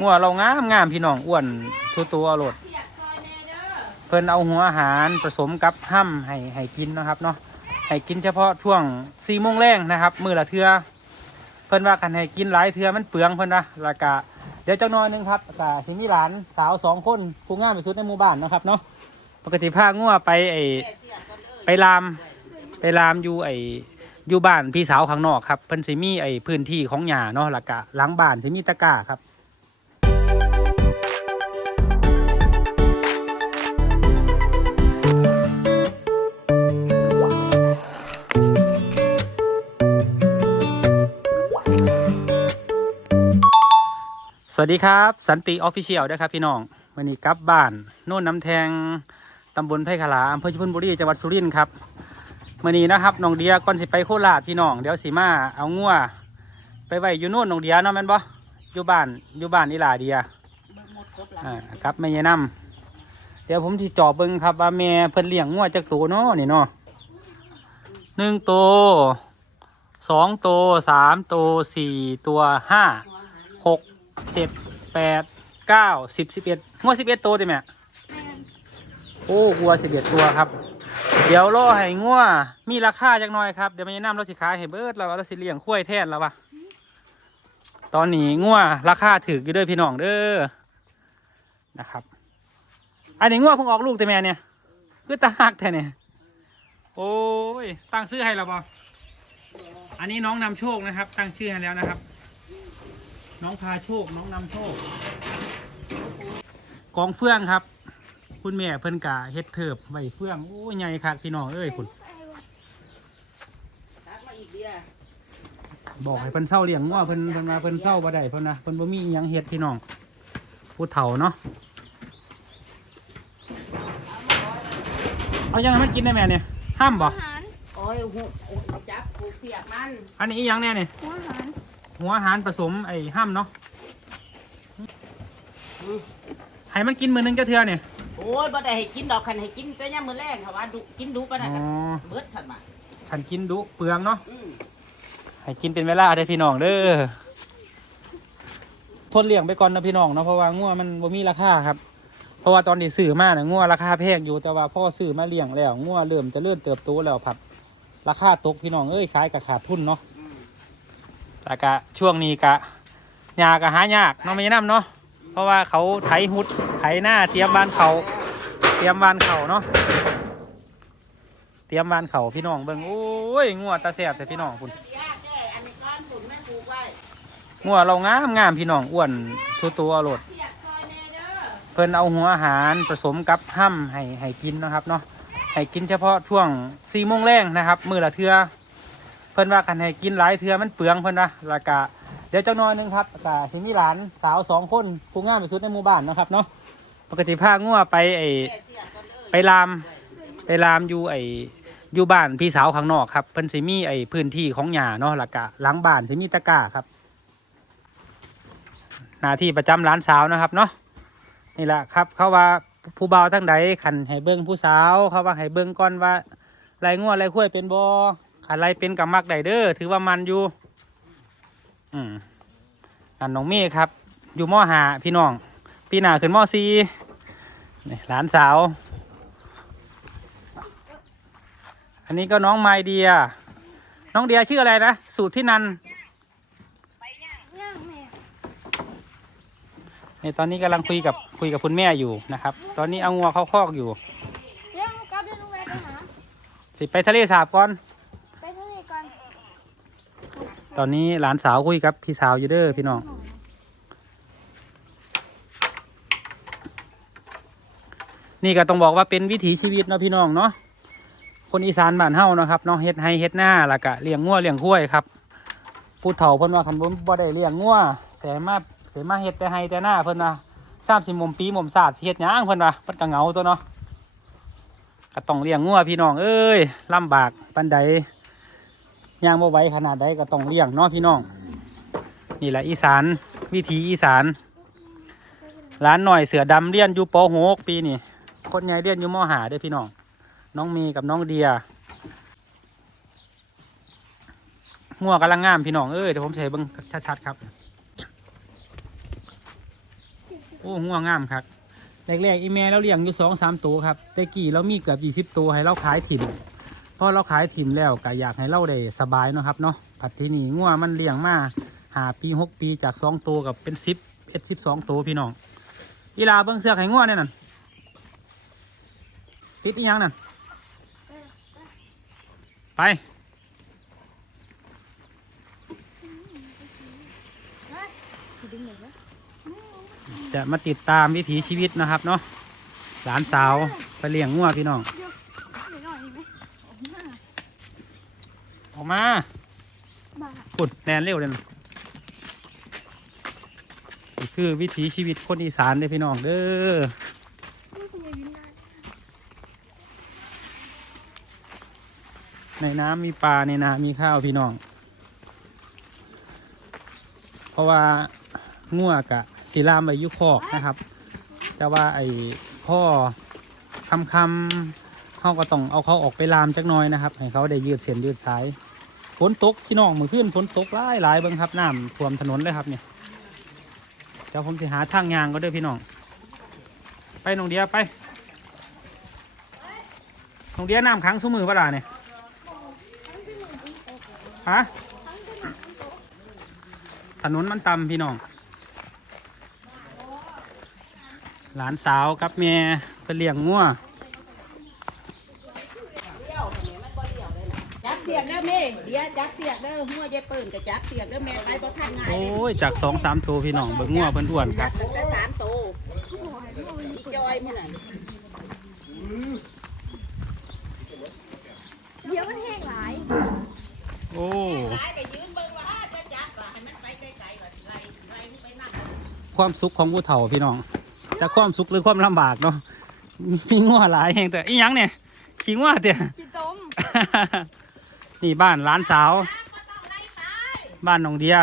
งัวเรางามงามพี่น้องอ้วนสุดตัวโลดเพิ่นเอาหัวอาหารผสมกับห้ำให้ให้กินนะครับเนาะให้กินเฉพาะช่วงสี่โมงแรงนะครับ มือละเทือเพิ่นว่ากันให้กินหลายเทือมันเปลืองเพิ่นนะแล้วก็เดี๋ยวจักหน้อยนึงครับก็สิมีหลานสาวสองคนผู้งามที่สุดในหมู่บ้านนะครับเนาะปกติพางัวไปไอไปลามไปลามอยู่ไออยู่บ้านพี่สาวข้างนอกครับเพิ่นสิมีไอพื้นที่ของหญ้าเนาะล้วก็หลังบ้านสิมีตะกร้าครับ สวัสดีครับ สันติออฟฟิเชียลด้วยครับพี่น้องวันนี้กลับบ้านโน่นน้ำแทงตำบลไผ่ขลาอำเภอชุมพลบุรีจังหวัดสุรินทร์ครับมื่อนี้นะครับน้องเดียก่อนสิไปโคราชพี่น้องเดี๋ยวสิมาเอางัวไปไว้อยู่นู่นน้องเดียเนาะแม่นบ่อยู่บ้านอยู่บ้านอีหลาเดียอ่าครับแม่ยายน้ำเดี๋ยวผมที่จอบเบิ่งครับว่าแม่เพิ่นเลี้ยงงัวจักตัวเนาะนี่เนาะหนึ่งตัวสองตัวสามตัวสี่ตัวห้าหก เจ็ดแปดเก้าสิบสิบเอ็ดงัวสิบเอ็ดตัวติแม่โอ้วัวสิบเอ็ดตัวครับ เดี๋ยวรอให้งัวมีราคาจักหน่อยครับ เดี๋ยวมันจะนำรถสิขายให้เบิดแล้วเราสิเลี้ยงคุ้ยแทนแล้ววะตอนนี้งัวราคาถืออยู่เด้อพี่น้องเด้อนะครับ อันนี้งัวเพิ่งออกลูกแต่แม่เนี่ยคือตาหักแท้เนี่ยโอ้ยตั้งชื่อให้เราบ่อันนี้น้องนำโชคนะครับ ตั้งชื่อให้แล้วนะครับ น้องพาโชค น้องนำโชค กองเฟื่องครับ คุณแม่เพิ่นกะเฮ็ดเถิบไว้เฟื่องโอ้ยใหญ่คักพี่น้องเอ้ยคุณตักมาอีกเดียวบอกให้เพิ่นเศร้าเลี้ยงงัวเพิ่นเพิ่นมาเพิ่นเศร้าบ่ได้เพิ่นนะเพิ่นบ่มีอิหยังเฮ็ดพี่น้องผู้เฒ่าเนาะเอายังให้มันกินได้แม่เนี่ยห้ามบ่อาหารโอ้ยหูโอ้ยจับผูกเสียกมัน อันนี้อีหยังแน่เนี่ยหัวอาหาร หัวอาหารผสมไอ้ห้ามเนาะให้มันกินมื้อหนึงจะเทื่อเนี่ยโอ้ยบ่ได้ให้กินดอกคันให้กินแต่ยามมื้อแรกค่ะว่าดุกินดุปานนั้นอ๋อเบิดขันมาคันกินดุเปลืองเนาะอืมให้กินเป็นเวลาได้อพี่น้องเด้อทนเลี้ยงไปก่อนนะพี่น้องเนาะเพราะว่างัวมันบ่มีราคาครับ เพราะว่าตอนที่ซื้อมาเนี่ยงัวราคาแพงอยู่แต่ว่าพ่อซื้อมาเลี้ยงแล้วงัวเริ่มจะเลื่อนเติบโตแล้วผัดราคาตกพี่น้องเอ้ยขายกับขาดทุนเนาะ อืมแต่กะช่วงนี้กะยากะหายากเนาะไม่นำเนาะเพราะว่าเขาไถหุดไถหน้าเตรียมบานเขาเตรียมบานเขาเนาะเตรียมบานเขาพี่น้องเบิ่งโอ้ยงัวตาแสบแต่พี่น้องคุณยากแน่อันนี้ก้อนฝุ่นแม่ปลูกไว้งัวเรางามงามพี่น้องอ้วนสุดตัวอยแน่เด้อเพิ่นเอาหัวอาหารผสมกับห้ำให้ให้กินนะครับเนาะให้กินเฉพาะช่วงสี่โมงแรงนะครับ มือละเทือ เพิ่นว่ากันให้กินหลายเทือมันเปลืองเพิ่นนะแล้วก็เดี๋ยวจักหน้อยหนึงครับก็สิมีหลานสาวสองคนผู้งามที่สุดในหมู่บ้านเนาะครับเนาะปกติพางัวไปไอแก่เสียกก่อนเลยไปลามไปลามอยู่ไออยู่บ้านพี่สาวข้างนอกครับเพิ่นสิมีไอพื้นที่ของหญ้าเนาะแล้วก็หลังบ้านสิมีตะกร้าครับหน้าที่ประจำร้านสาวนะครับเนาะนี่แหละครับ เขาว่าผู้บ่าทั้งใดขันให้เบิ้งผู้สาว เขาว่าให้เบิ้งก่อนว่าไรงัวไรคุ้ยเป็นบอ ขันไรเป็นกับมักไดเด้อถือว่ามันอยู่ อืมอันน้องเมฆครับ อยู่มอหาพี่น้อง ปีหน้าขึ้นมอซีนี่หลานสาว อันนี้ก็น้องไมเดีย น้องเดียชื่ออะไรนะ สูตรที่นันย่างแม่นี่ตอนนี้กำลังคุยกับคุยกับคุณแม่อยู่นะครับ ตอนนี้เอางัวเข้าคอกอยู่เดี๋ยวลูกกลับเดี๋ยวลูกแวะไปหาสิไปทะเลสาบก่อน ไปทะเลก่อน ตอนนี้หลานสาวคุยกับพี่สาวอยู่เด้อพี่น้องนี่ก็ต้องบอกว่าเป็นวิถีชีวิตเนาะพี่น้องเนาะคนอีสานบ้านเฮาเนาะครับเนาะเฮ็ดให้เฮ็ดหน้าล้วก็เลี้ยงงัวเลี้ยงควายครับผู้เฒ่าเพิ่นว่าคันบ่บ่ได้เลี้ยงงัวแสมาแสมาเฮ็ดแต่ให้แต่หน้าเพิ่นว่าสามสิบมุมปีมุมศาสตร์สิเฮ็ดหยังเพิ่นว่าเพิ่นก็เหงาตัวเนาะก็ต้องเลี้ยงงัวพี่น้องเอ้ยลำบากปานใด ย่างบ่ไหวขนาดใดก็ต้องเลี้ยงเนาะพี่น้อง นี่แหละอีสานวิถีอีสานร้านหน่อยเสือดำเรียนอยู่ป .6 ปีนี่คนใหญ่เรียนอยู่มหาด้อพี่น้อง น้องมย์กับน้องเดียงัวกำลังงามพี่น้องเอ้ยเดี๋ยวผมใส่เบิ้งชัดๆครับโอ้ง่วงงามครับแรกๆอีเมลเราเลี้ยงอยู่สองสามตัวครับแต่กี่เรามีเกือบยี่สิบตัวให้เราขายถิ่ม พอเราขายถิ่มแล้วก็อยากให้เราได้สบายเนาะครับเนาะผัดที่นี่ง่วมันเลี้ยงมาหาปีหกปีจากสองตัวกับเป็นสิบเอ็ดสิบสองตัวพี่น้องอีลาเบิ้งเสือกให้ง่วเนี่ยนั่นติดอีหยังนั่นไปจะมาติดตามวิถีชีวิตนะครับเนาะหลานสาวไปเลี้ยงงัวพี่น้อง อยไหมออกมาบ้าปุดแลนเร็วเลยนะนี่คือวิถีชีวิตคนอีสานเด้อพี่น้องเด้อ ไม่คุณยายยิ้มได้ในน้ำมีปลาในนา มีข้าวพี่น้อง เพราะว่างัวกะสีลามไปยุคอกนะครับ แต่ว่าไอ้พ่อคำคำๆเขาก็ต้องเอาเขาออกไปลามจักหน้อยนะครับ ให้เขาได้ยืดเส้นยืดสาย ฝนตกพี่น้องมือขึ้นฝนตกหลายหลายเบิ่งครับน้ำท่วมถนนเลยครับเนี่ยเดี๋ยวผมสิหาทางยางก็เด้พี่น้อง ไปหนองเดียไปหนองเดียน้ำขังสุมือปะล่ะเนี่ยฮะถนนมันต่ำพี่น้อง หลานสาวกับแม่ไปเลี้ยงงัว จับเสียกเด้อแม่เดี๋ยวจับเสียกเด้อหัวยาย ปืนกับจับเสียกเด้อแม่ไปบ่ทันง่ายโอ้ยจากสองสามตัวพี่น้องเบิ่งงัวเพิ่นอ้วนคจัรับ บตั้งแต่สามโตอีจอยมื้อนั้นเดี๋ยวมันแห้งหลายโอ้หลายก็ยืนเบิ่งว่าอ้าจะจับล่ะให้มันไปไกลๆว่าไล่ไล่มันไปนั่งความสุขของผู้เฒ่าพี่น้องจากความสุขหรือความลำบากเนาะมีงัวหลายแห่งแต่อีหยังเนี่ยขี้งัวเตี่ย กินต้ม นี่บ้านหลานสาว บ้านน้องเดีย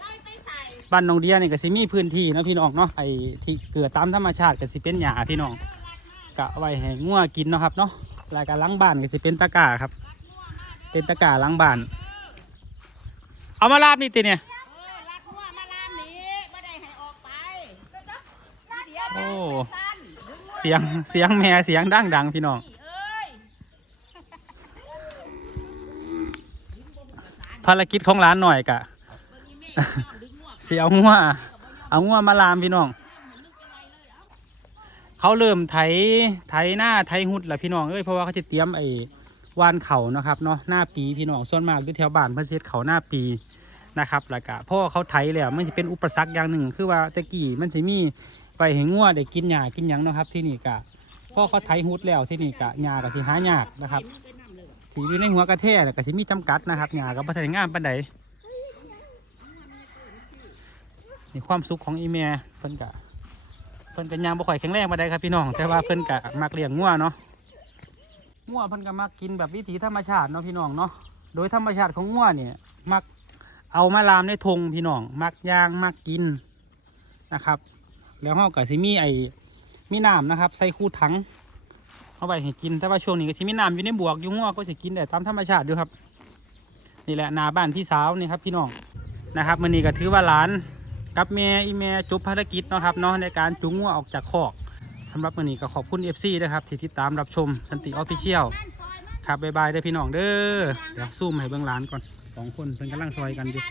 ไล่ไปใส่บ้านน้องเดียนี่ก็สิมีพื้นที่เนาะพี่น้องเนาะไอ้ที่เกิดตามธรรมชาติก็สิเป็นหญ้าพี่น้องกะเอาไว้ให้งัวกินเนาะครับเนาะแล้วก็หลังบ้านก็สิเป็นตะกร้าครับ เป็นตะกร้าหลังบ้าน เอามาลาบนี่ติเนี่ยเออลัดหัวมาลามนี้บ่ได้ให้ออกไปเดี๋ยวโอ้สั้นดึงหัวเสียงเสียงแม่เสียงดังดังๆพี่น้อง นี่เอ้ย ภารกิจของร้านหน่อยกะเสียงัวเอางัวมาลามพี่น้อง เขาเริ่มไถไถหน้าไถหุดแหละพี่น้องเอ้ยเพราะว่าเขาจะเตรียมไอ้วานเขานะครับเนาะหน้าปีพี่น้องส่วนมากอยู่แถวบ้านเพิ่นเฮ็ดเขาหน้าปีนะครับแล้วก็พ่อเขาไถแล้วมันจะเป็นอุปสรรคอย่างหนึ่ง คือว่าตะกี้มันสิมีไปให้งัวได้กินหญ้ากินหยังเนาะครับที่นี่กะพ่อเขาไถหุดแล้วที่นี่กะหญ้าก็สิหายากนะครับ ที่อยู่ในหัวกระแทกก็สิมีจำกัดนะครับหญ้าก็บ่ทันได้งามปานใดนี่ความสุขของอีเมียเพิ่นกะเพิ่นก็ยังบ่ค่อยแข็งแรงปานใดครับพี่น้อง แต่ว่าเพิ่นก็มักเลี้ยงงัวเนาะงัวเพิ่นก็มักกินแบบวิถีธรรมชาติเนาะพี่น้องเนาะโดยธรรมชาติของงัวเนี่ยมักเอามาลามในธงพี่น้อง มักย่างมักกินนะครับ แล้วเฮาก็สิมีไอมีน้ำนะครับ ใส่คู่ถัง เอาไว้ให้กินแต่ว่าช่วงนี้ก็สิมีน้ำอยู่ในบวกอยู่งัวก็สิกินได้ตามธรรมชาติอยู่ครับ นี่แหละนาบ้านพี่สาวนี่ครับพี่น้องนะครับมื้อนี้ก็ถือว่าหลานกับแม่อีแม่จบภารกิจนะครับเนาะในการจูงงัวออกจากคอกสำหรับวันนี้ก็ขอบคุณ FC นะครับที่ติดตามรับชมสันติออฟฟิเชียลครับบ๊ายบายเด้พี่น้องเด้อเดี๋ยวซูมให้เบื้องหลานก่อนสองคนเพิ่นกำลังซอยกันอยู่